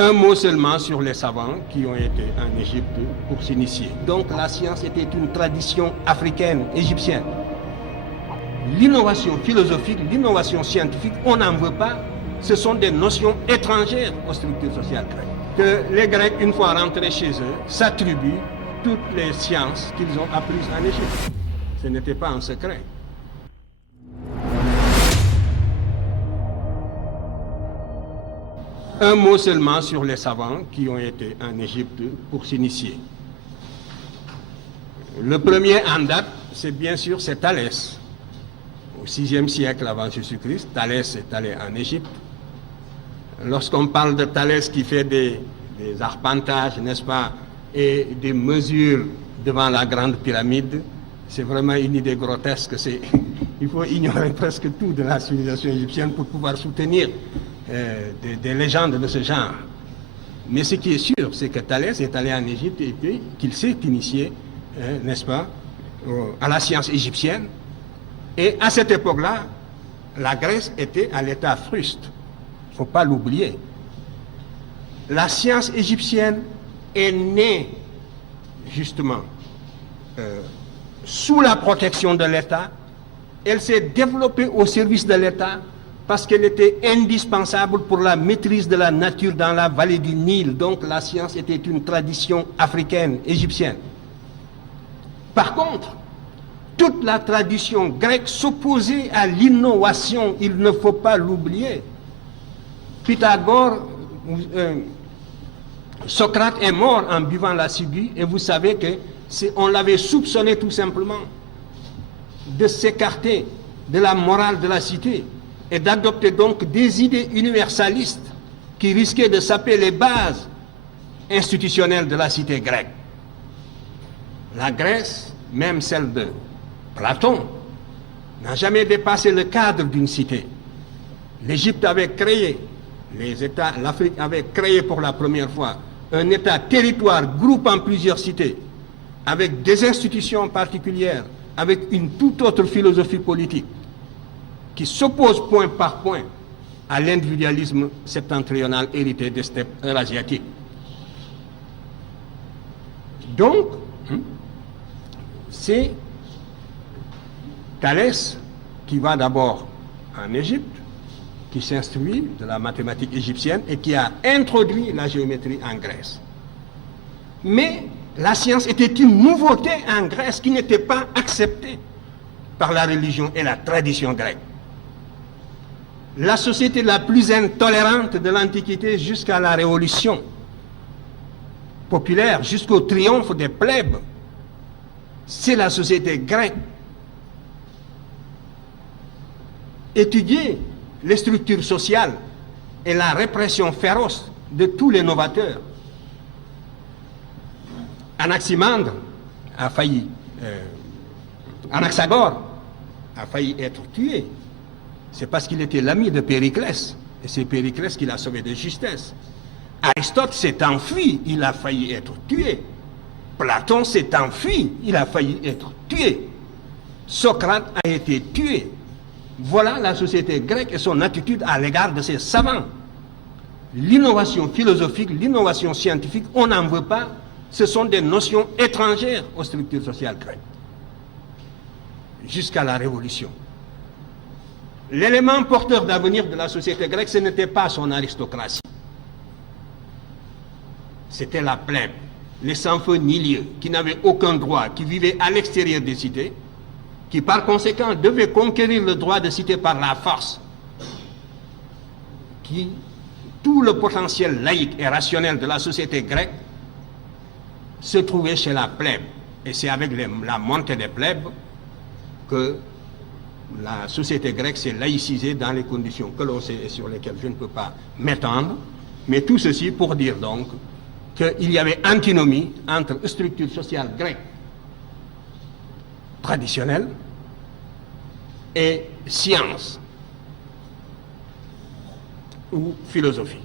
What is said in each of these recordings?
Un mot seulement sur les savants qui ont été en Égypte pour s'initier. Donc la science était une tradition africaine, égyptienne. L'innovation philosophique, l'innovation scientifique, on n'en veut pas. Ce sont des notions étrangères aux structures sociales grecques. Que les Grecs, une fois rentrés chez eux, s'attribuent toutes les sciences qu'ils ont apprises en Égypte. Ce n'était pas un secret. Un mot seulement sur les savants qui ont été en Égypte pour s'initier. Le premier en date, c'est bien sûr Thalès. Au VIe siècle avant Jésus-Christ, Thalès est allé en Égypte. Lorsqu'on parle de Thalès qui fait des arpentages, n'est-ce pas, et des mesures devant la grande pyramide, c'est vraiment une idée grotesque. Il faut ignorer presque tout de la civilisation égyptienne pour pouvoir soutenir des légendes de ce genre. Mais ce qui est sûr, c'est que Thalès est allé en Égypte et puis qu'il s'est initié, n'est-ce pas, à la science égyptienne. Et à cette époque-là, la Grèce était à l'état fruste. Il ne faut pas l'oublier. La science égyptienne est née, justement, sous la protection de l'État. Elle s'est développée au service de l'État parce qu'elle était indispensable pour la maîtrise de la nature dans la vallée du Nil. Donc la science était une tradition africaine, égyptienne. Par contre, toute la tradition grecque s'opposait à l'innovation, il ne faut pas l'oublier. Pythagore, Socrate est mort en buvant la ciguë, et vous savez qu'on l'avait soupçonné tout simplement de s'écarter de la morale de la cité et d'adopter donc des idées universalistes qui risquaient de saper les bases institutionnelles de la cité grecque. La Grèce, même celle de Platon, n'a jamais dépassé le cadre d'une cité. L'Égypte avait créé, l'Afrique avait créé pour la première fois un État-territoire groupant plusieurs cités, avec des institutions particulières, avec une toute autre philosophie politique, qui s'oppose point par point à l'individualisme septentrional hérité des steppes eurasiatiques. Donc, c'est Thalès qui va d'abord en Égypte, qui s'instruit de la mathématique égyptienne et qui a introduit la géométrie en Grèce. Mais la science était une nouveauté en Grèce qui n'était pas acceptée par la religion et la tradition grecque. La société la plus intolérante de l'Antiquité jusqu'à la Révolution populaire, jusqu'au triomphe des plèbes, c'est la société grecque. Étudier les structures sociales et la répression féroce de tous les novateurs. Anaximandre a failli, Anaxagore a failli être tué. C'est parce qu'il était l'ami de Périclès, et c'est Périclès qui l'a sauvé de justesse. Aristote s'est enfui, il a failli être tué. Platon s'est enfui, il a failli être tué. Socrate a été tué. Voilà la société grecque et son attitude à l'égard de ses savants. L'innovation philosophique, l'innovation scientifique, on n'en veut pas. Ce sont des notions étrangères aux structures sociales grecques. Jusqu'à la Révolution. L'élément porteur d'avenir de la société grecque, ce n'était pas son aristocratie. C'était la plèbe, les sans-feu ni lieu, qui n'avaient aucun droit, qui vivaient à l'extérieur des cités, qui par conséquent devaient conquérir le droit de cité par la force, qui, tout le potentiel laïque et rationnel de la société grecque se trouvait chez la plèbe. Et c'est avec la montée des plèbes que la société grecque s'est laïcisée dans les conditions que l'on sait et sur lesquelles je ne peux pas m'étendre, mais tout ceci pour dire donc qu'il y avait antinomie entre structure sociale grecque traditionnelle et science ou philosophie.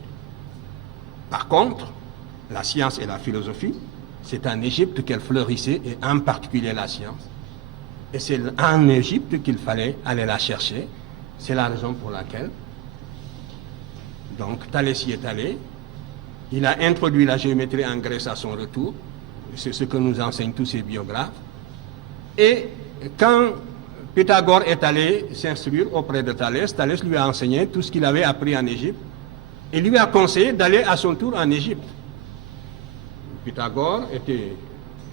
Par contre, la science et la philosophie, c'est en Égypte qu'elles fleurissaient, et en particulier la science. Et c'est en Égypte qu'il fallait aller la chercher. C'est la raison pour laquelle donc Thalès y est allé, Il a introduit la géométrie en Grèce à son retour. C'est ce que nous enseignent tous ses biographes. Et quand Pythagore est allé s'instruire auprès de Thalès, Thalès lui a enseigné tout ce qu'il avait appris en Égypte et lui a conseillé d'aller à son tour en Égypte. Pythagore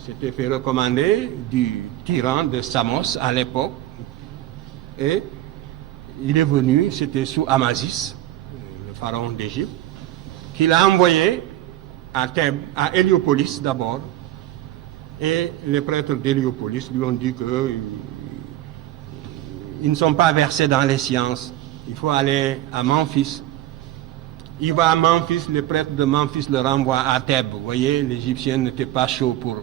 s'était fait recommander du tyran de Samos à l'époque et il est venu, c'était sous Amasis, le pharaon d'Égypte, qu'il a envoyé à Thèbes, à Héliopolis d'abord, et les prêtres d'Héliopolis lui ont dit qu'ils ne sont pas versés dans les sciences, il faut aller à Memphis. Il va à Memphis, les prêtres de Memphis le renvoient à Thèbes. Vous voyez, les Égyptiens n'étaient pas chauds pour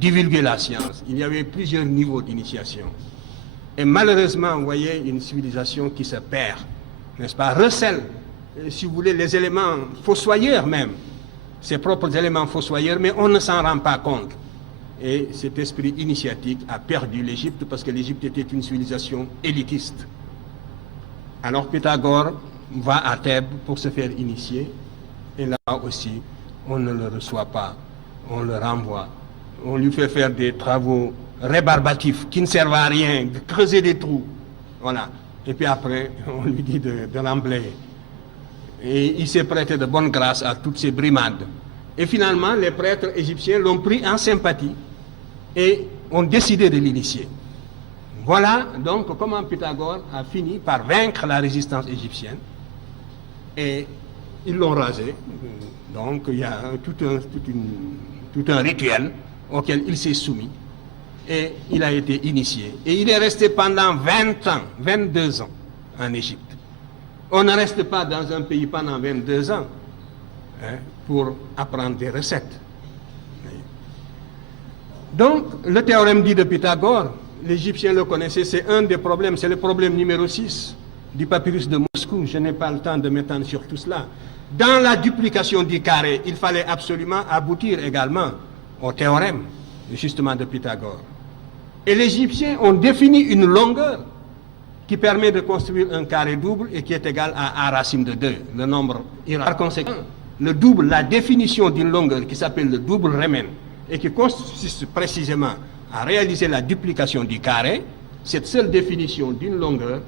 divulguer la science. Il y avait plusieurs niveaux d'initiation. Et malheureusement, vous voyez, une civilisation qui se perd, n'est-ce pas, recèle, si vous voulez, les éléments fossoyeurs même, ses propres éléments fossoyeurs, mais on ne s'en rend pas compte. Et cet esprit initiatique a perdu l'Égypte parce que l'Égypte était une civilisation élitiste. Alors Pythagore va à Thèbes pour se faire initier, et là aussi, on ne le reçoit pas, on le renvoie, on lui fait faire des travaux rébarbatifs qui ne servent à rien, de creuser des trous, voilà. Et puis après, on lui dit de l'emblayer. Et il s'est prêté de bonne grâce à toutes ces brimades. Et finalement, les prêtres égyptiens l'ont pris en sympathie et ont décidé de l'initier. Voilà donc comment Pythagore a fini par vaincre la résistance égyptienne. Et ils l'ont rasé. Donc il y a tout un rituel auquel il s'est soumis. Et il a été initié. Et il est resté pendant 20 ans, 22 ans en Égypte. On ne reste pas dans un pays pendant 22 ans pour apprendre des recettes. Donc, le théorème dit de Pythagore, l'Égyptien le connaissait, c'est un des problèmes, c'est le problème numéro 6 du papyrus de Moscou. Je n'ai pas le temps de m'étendre sur tout cela. Dans la duplication du carré, il fallait absolument aboutir également au théorème, justement, de Pythagore. Et les Égyptiens ont défini une longueur qui permet de construire un carré double et qui est égal à A racine de 2, le nombre ira. Par conséquent, le double, la définition d'une longueur qui s'appelle le double Riemann et qui consiste précisément à réaliser la duplication du carré, cette seule définition d'une longueur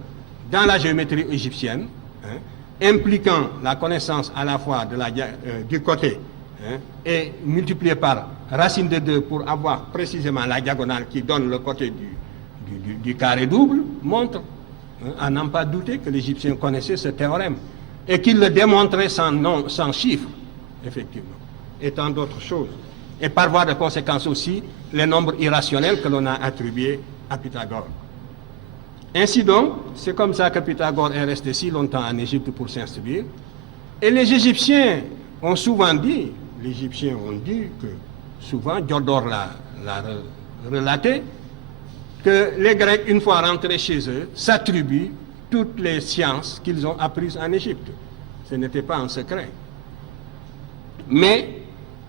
dans la géométrie égyptienne, impliquant la connaissance à la fois du côté et multiplié par racine de 2 pour avoir précisément la diagonale qui donne le côté du carré double, montre, à n'en pas douter, que l'Égyptien connaissait ce théorème et qu'il le démontrait sans chiffres, effectivement, et tant d'autres choses. Et par voie de conséquence aussi, les nombres irrationnels que l'on a attribués à Pythagore. Ainsi donc, c'est comme ça que Pythagore est resté si longtemps en Égypte pour s'instruire. Et les Égyptiens ont souvent dit, que souvent, Diodore l'a relaté, que les Grecs, une fois rentrés chez eux, s'attribuent toutes les sciences qu'ils ont apprises en Égypte. Ce n'était pas un secret. Mais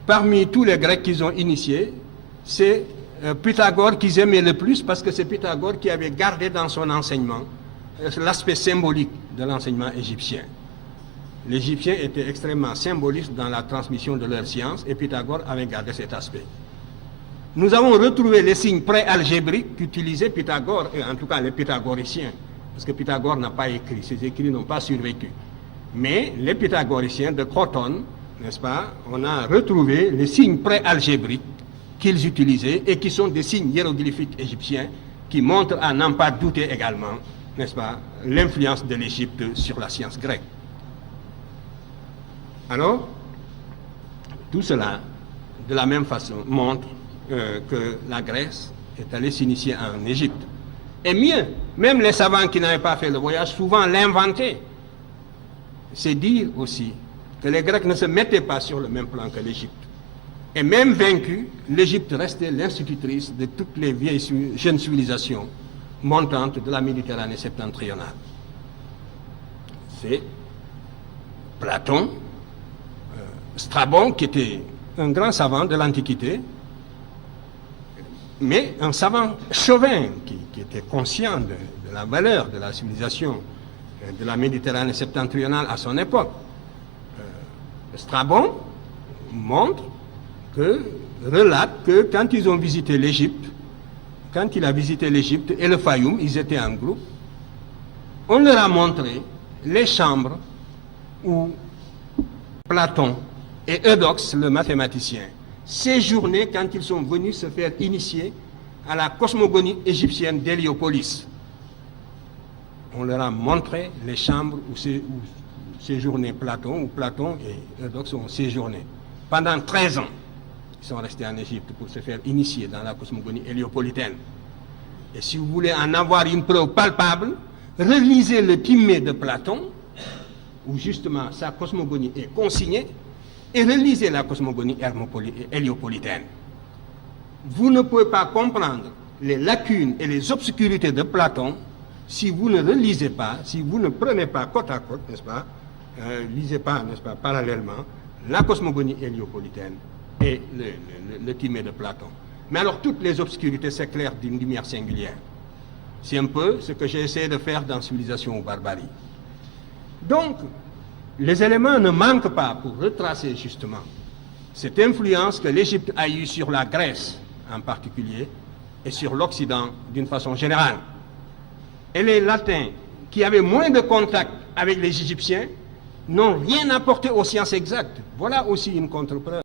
parmi tous les Grecs qu'ils ont initiés, c'est Pythagore qu'ils aimaient le plus parce que c'est Pythagore qui avait gardé dans son enseignement l'aspect symbolique de l'enseignement égyptien. Les Égyptiens étaient extrêmement symbolistes dans la transmission de leurs sciences et Pythagore avait gardé cet aspect. Nous avons retrouvé les signes pré-algébriques qu'utilisaient Pythagore, et en tout cas les pythagoriciens, parce que Pythagore n'a pas écrit, ses écrits n'ont pas survécu. Mais les pythagoriciens de Crotone, n'est-ce pas, on a retrouvé les signes pré-algébriques qu'ils utilisaient et qui sont des signes hiéroglyphiques égyptiens qui montrent à n'en pas douter également, n'est-ce pas, l'influence de l'Égypte sur la science grecque. Alors, tout cela, de la même façon, montre que la Grèce est allée s'initier en Égypte. Et mieux, même les savants qui n'avaient pas fait le voyage, souvent l'inventaient. C'est dire aussi que les Grecs ne se mettaient pas sur le même plan que l'Égypte. Et même vaincue, l'Égypte restait l'institutrice de toutes les vieilles jeunes civilisations montantes de la Méditerranée septentrionale. C'est Platon, Strabon, qui était un grand savant de l'Antiquité, mais un savant chauvin qui était conscient de la valeur de la civilisation de la Méditerranée septentrionale à son époque. Strabon relate que quand ils ont visité l'Égypte, quand il a visité l'Égypte et le Fayoum, ils étaient en groupe, on leur a montré les chambres où Platon et Eudoxe, le mathématicien, séjournaient quand ils sont venus se faire initier à la cosmogonie égyptienne d'Héliopolis. On leur a montré les chambres où séjournait Platon, où Platon et Eudoxe ont séjourné. Pendant 13 ans, ils sont restés en Égypte pour se faire initier dans la cosmogonie héliopolitaine. Et si vous voulez en avoir une preuve palpable, relisez le Timée de Platon, où justement sa cosmogonie est consignée, et relisez la cosmogonie héliopolitaine. Vous ne pouvez pas comprendre les lacunes et les obscurités de Platon si vous ne relisez pas, si vous ne prenez pas côte à côte, n'est-ce pas, lisez pas, n'est-ce pas, parallèlement, la cosmogonie héliopolitaine et le Timée de Platon. Mais alors toutes les obscurités s'éclairent d'une lumière singulière. C'est un peu ce que j'ai essayé de faire dans Civilisation ou Barbarie. Donc, les éléments ne manquent pas pour retracer justement cette influence que l'Égypte a eue sur la Grèce en particulier et sur l'Occident d'une façon générale. Et les Latins, qui avaient moins de contact avec les Égyptiens, n'ont rien apporté aux sciences exactes. Voilà aussi une contre-preuve.